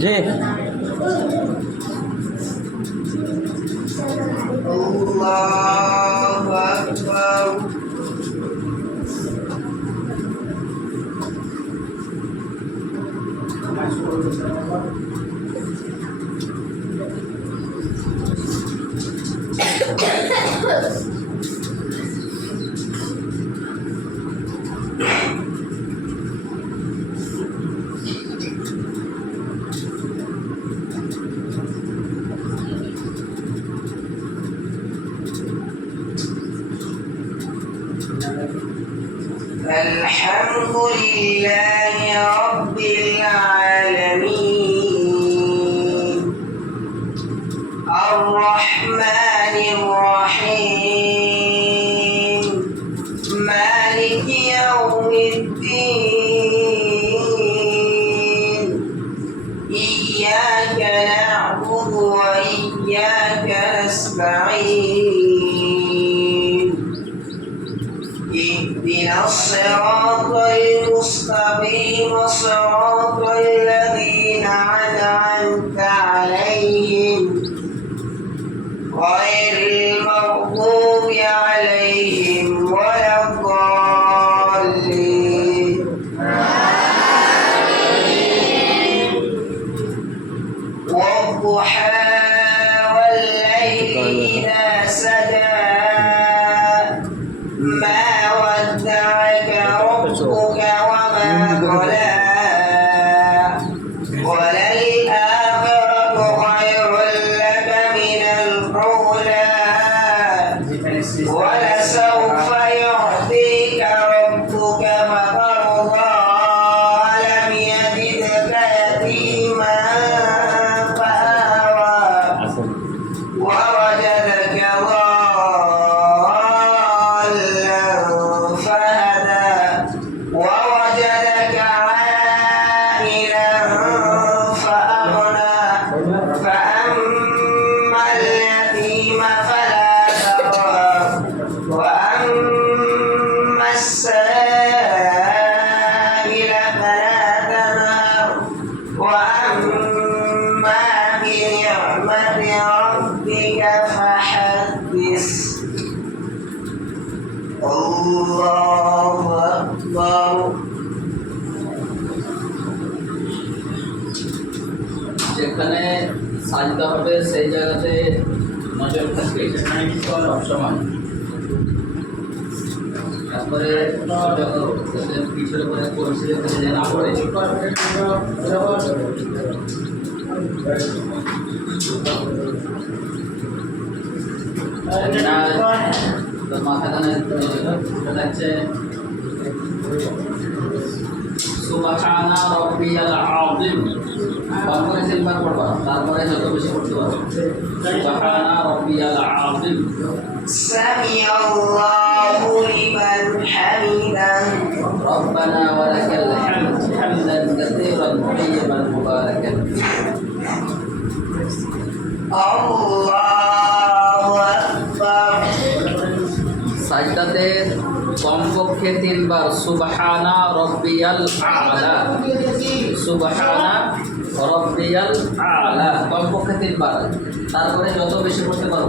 জি Allahu Akbar. الحمد لله رب العالمين الرحمن الرحيم مالك يوم الدين إياك نعبد وإياك نستعين اهدنا الصراط المستقيم صراط الذين أنعمت عليهم غير المغضوب عليهم ولا الضالين والضحى والليل إذا سجى ما ودعك ربك وما قلى وللآخرة خير لك من الأولى ولسوف يعطيك ربك فترضى ألم يجدك يتيما فآوى ووجدك ضالا فهدى ووجدك عائلا فأغنى فأما اليتيم فلا تقهر وأما السائل فلا تنهر وأما بنعمة ربك فحدث الله أكبر যেখানে সাজদা হবে সেই জায়গাতে নজর থাকবে সেখানে কিছু সবসময় তারপরে পিছনে করে পরিস্থিতি থেকে না পড়ে মাথাখানে যাচ্ছে সুবহানা রাব্বিয়াল আযীম তারপরে তিনবার পড়বা তারপরে যত বেশি পড়তে পারো সুবহানা রাব্বিয়াল আযীম سمع الله لمن حمده ربنا ولك الحمد حمدا كثيرا طيبا مباركا الله أكبر সাজদাতে কমপক্ষে তিনবার সুবহানা রাব্বিয়াল আ'লা সুবহানা রাব্বিয়াল আ'লা কমপক্ষে তিনবার তারপরে যত বেশি পড়তে পারো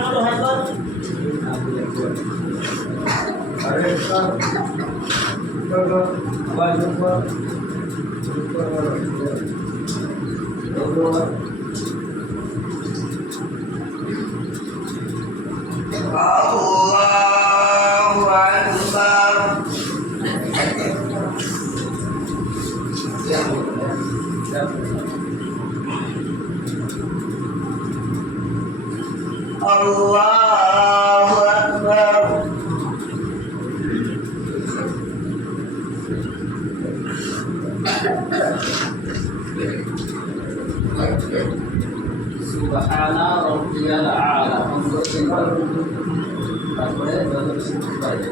الله أكبر الله أكبر সুবহানা রাব্বিয়াল আ'লা তারপরে যত বেশি পড়তে পারবে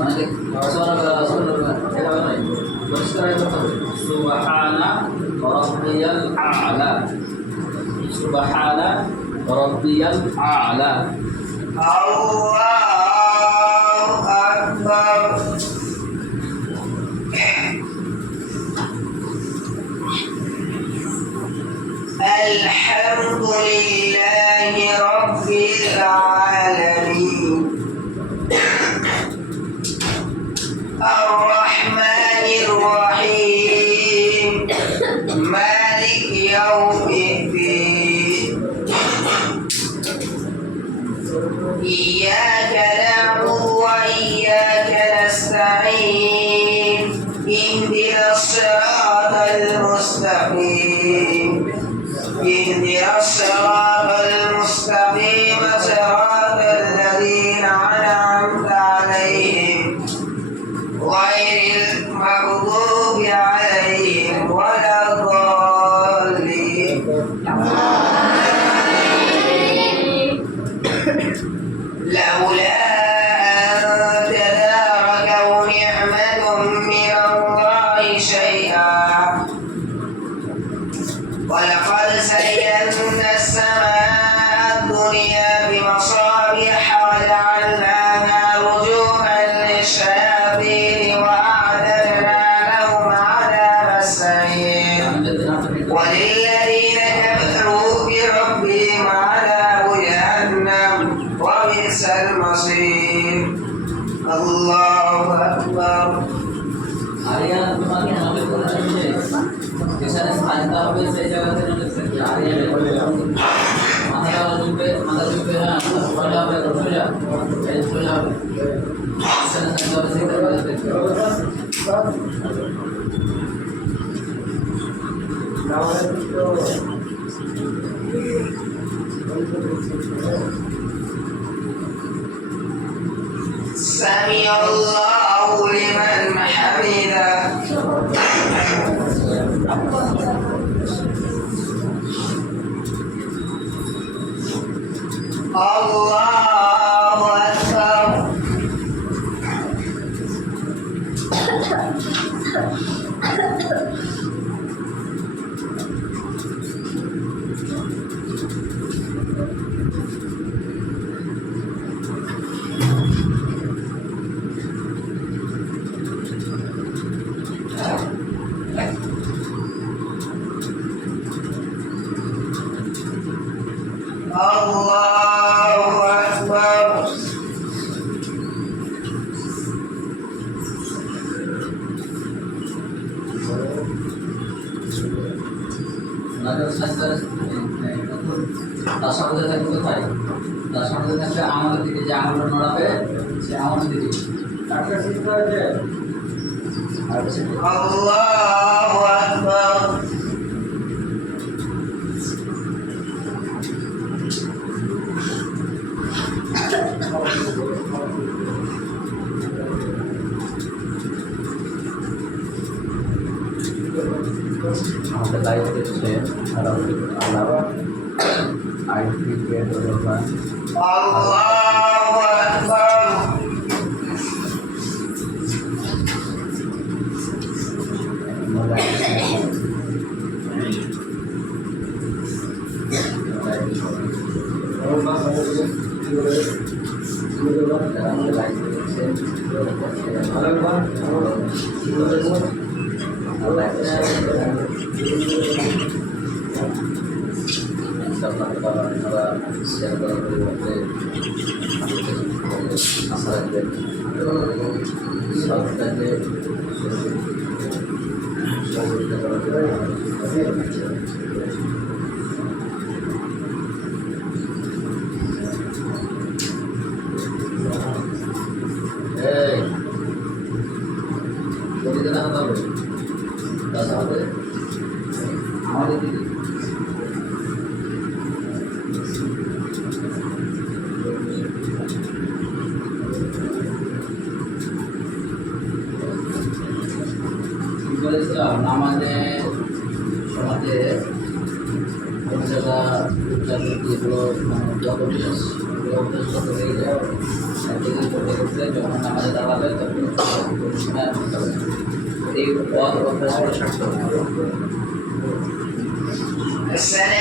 মানে এটা নয় পরিষ্কার করতে হবে সুবহানা রাব্বিয়াল আ'লা সুবহানা রাব্বিয়াল আ'লা Allahu Akbar. Alhamdulillahi Rabbil Alamin. Ar-Rahmanir Rahim. Malik Yawmiddin. إياك نعبد وإياك نستعين اهدنا الصراط المستقيم اهدنا الصراط المستقيم صراط الذين أنعمت عليهم غير المغضوب عليهم ولا الضالين لولا أن تداركه نعمة من الله شيئا ولقد زينا السماء الدنيا بمصابيح وجعلناها رجوما للشياطين وأعتدنا لهم عذاب السعير وللذين كفروا بربهم عذاب جهنم وبئس المصير الله أكبر আরিয়া তোমাকে আমাকে বলতে হবে যেখানে সাজদা হবে সেই জায়গাতে আরিয়া মাথা ঝুঁকবে না সোজা হবে সোজা এই সোজা হবে সেখানে সাজদা হবে সেই জায়গাতে سمع الله لمن حمده الله أكبر الله أكبر তার সামনে থাকবে কোথায় তার সামনে থাকবে আমাদের দিকে যে আঙুলটা নড়াবে সে আমাদের দিকে একটা চিন্তা হয়েছে الله أكبر আমাদের লাইভ হচ্ছে আলাদা আইপি পেট্রোল الله أكبر আমাদের দিকে বলেছিলাম নামাজে সমাজে যেগুলো যত হয়ে যায় এতদিন করতে করতে যখন আমাদের দাঁড়াবে তখন এই পথ অভ্যাস করে ছাড়তে হবে। السلام